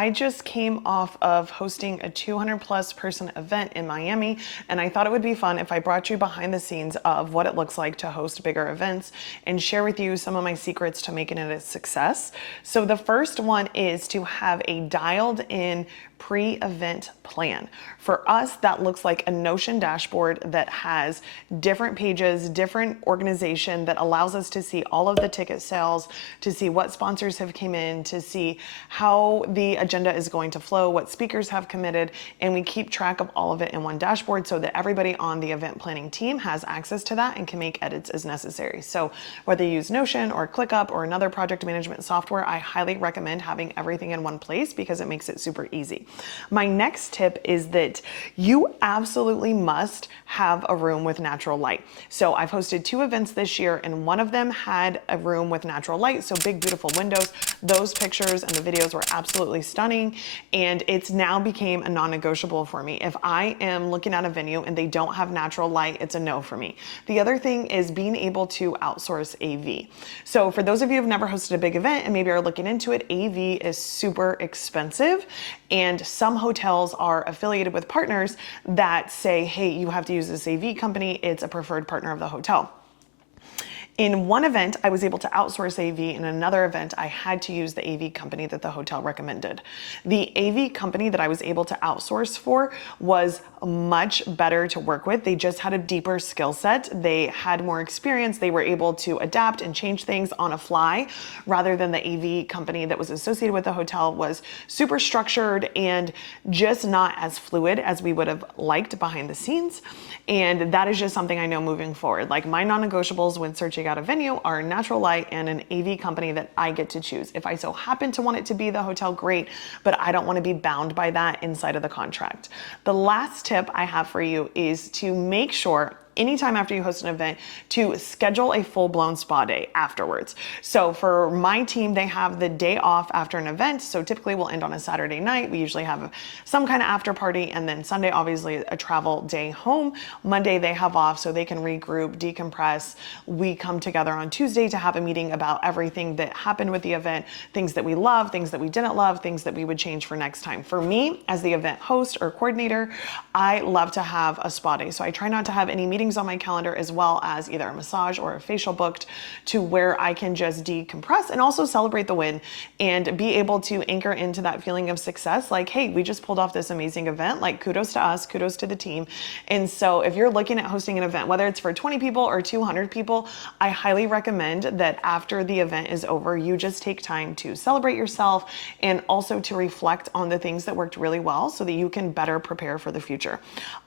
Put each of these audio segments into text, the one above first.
I just came off of hosting a 200 plus person event in Miami, and I thought it would be fun if I brought you behind the scenes of what it looks like to host bigger events and share with you some of my secrets to making it a success. So the first one is to have a dialed in pre-event plan. For us, that looks like a Notion dashboard that has different pages, different organization that allows us to see all of the ticket sales, to see what sponsors have came in, to see how the agenda is going to flow, what speakers have committed, and we keep track of all of it in one dashboard so that everybody on the event planning team has access to that and can make edits as necessary. So whether you use Notion or ClickUp or another project management software, I highly recommend having everything in one place because it makes it super easy. My next tip is that you absolutely must have a room with natural light. So I've hosted 2 events this year, and one of them had a room with natural light, so big, beautiful windows. Those pictures and the videos were absolutely stunning, and it's now became a non-negotiable for me. If I am looking at a venue and they don't have natural light, it's a no for me. The other thing is being able to outsource AV. So for those of you who've never hosted a big event and maybe are looking into it, AV is super expensive, and some hotels are affiliated with partners that say, hey, you have to use this AV company. It's a preferred partner of the hotel. In one event, I was able to outsource AV. In another event, I had to use the AV company that the hotel recommended. The AV company that I was able to outsource for was much better to work with. They just had a deeper skill set. They had more experience. They were able to adapt and change things on a fly, rather than the AV company that was associated with the hotel was super structured and just not as fluid as we would have liked behind the scenes. And that is just something I know moving forward. Like, my non-negotiables when searching out a venue are natural light and an AV company that I get to choose. If I so happen to want it to be the hotel, great, but I don't want to be bound by that inside of the contract. The last tip I have for you is to make sure anytime after you host an event to schedule a full-blown spa day afterwards. So for my team, they have the day off after an event. So typically we'll end on a Saturday night. We usually have some kind of after party, and then Sunday, obviously a travel day home. Monday they have off so they can regroup, decompress. We come together on Tuesday to have a meeting about everything that happened with the event, things that we love, things that we didn't love, things that we would change for next time. For me, as the event host or coordinator, I love to have a spa day. So I try not to have any meetings on my calendar, as well as either a massage or a facial booked, to where I can just decompress and also celebrate the win and be able to anchor into that feeling of success. Like, hey, we just pulled off this amazing event. Like, kudos to us, kudos to the team. And so if you're looking at hosting an event, whether it's for 20 people or 200 people, I highly recommend that after the event is over, you just take time to celebrate yourself and also to reflect on the things that worked really well so that you can better prepare for the future.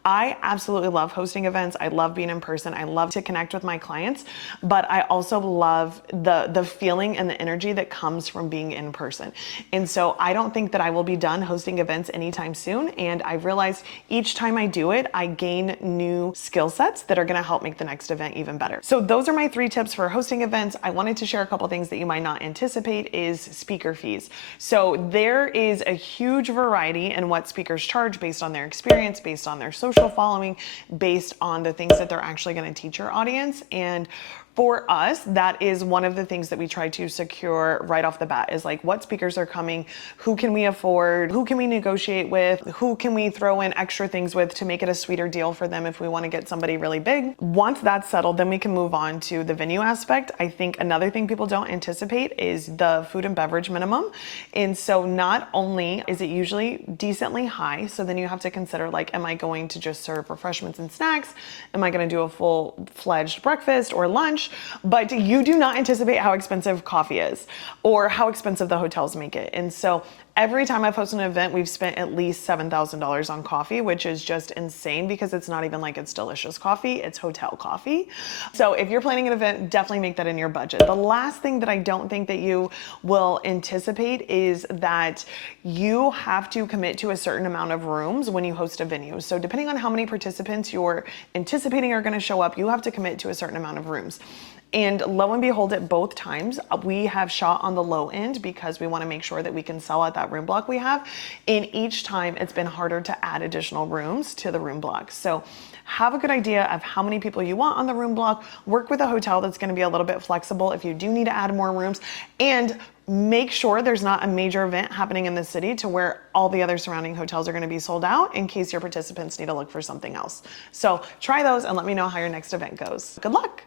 I absolutely love hosting events. I love being in person. I love to connect with my clients, but I also love the feeling and the energy that comes from being in person. And so I don't think that I will be done hosting events anytime soon. And I've realized each time I do it, I gain new skill sets that are going to help make the next event even better. So those are my 3 tips for hosting events. I wanted to share a couple things that you might not anticipate is speaker fees. So there is a huge variety in what speakers charge based on their experience, based on their social following, based on the things that they're actually going to teach your audience. And for us, that is one of the things that we try to secure right off the bat, is like, what speakers are coming, who can we afford, who can we negotiate with, who can we throw in extra things with to make it a sweeter deal for them if we want to get somebody really big. Once that's settled, then we can move on to the venue aspect. I think another thing people don't anticipate is the food and beverage minimum. And so not only is it usually decently high, so then you have to consider, like, am I going to just serve refreshments and snacks? Am I going to do a full-fledged breakfast or lunch? But you do not anticipate how expensive coffee is or how expensive the hotels make it. And so every time I've hosted an event, we've spent at least $7,000 on coffee, which is just insane because it's not even like it's delicious coffee, it's hotel coffee. So if you're planning an event, definitely make that in your budget. The last thing that I don't think that you will anticipate is that you have to commit to a certain amount of rooms when you host a venue. So depending on how many participants you're anticipating are going to show up, you have to commit to a certain amount of rooms. And lo and behold, at both times, we have shot on the low end because we want to make sure that we can sell out that room block we have. And each time it's been harder to add additional rooms to the room block. So have a good idea of how many people you want on the room block. Work with a hotel that's going to be a little bit flexible if you do need to add more rooms, and make sure there's not a major event happening in the city to where all the other surrounding hotels are going to be sold out in case your participants need to look for something else. So try those and let me know how your next event goes. Good luck.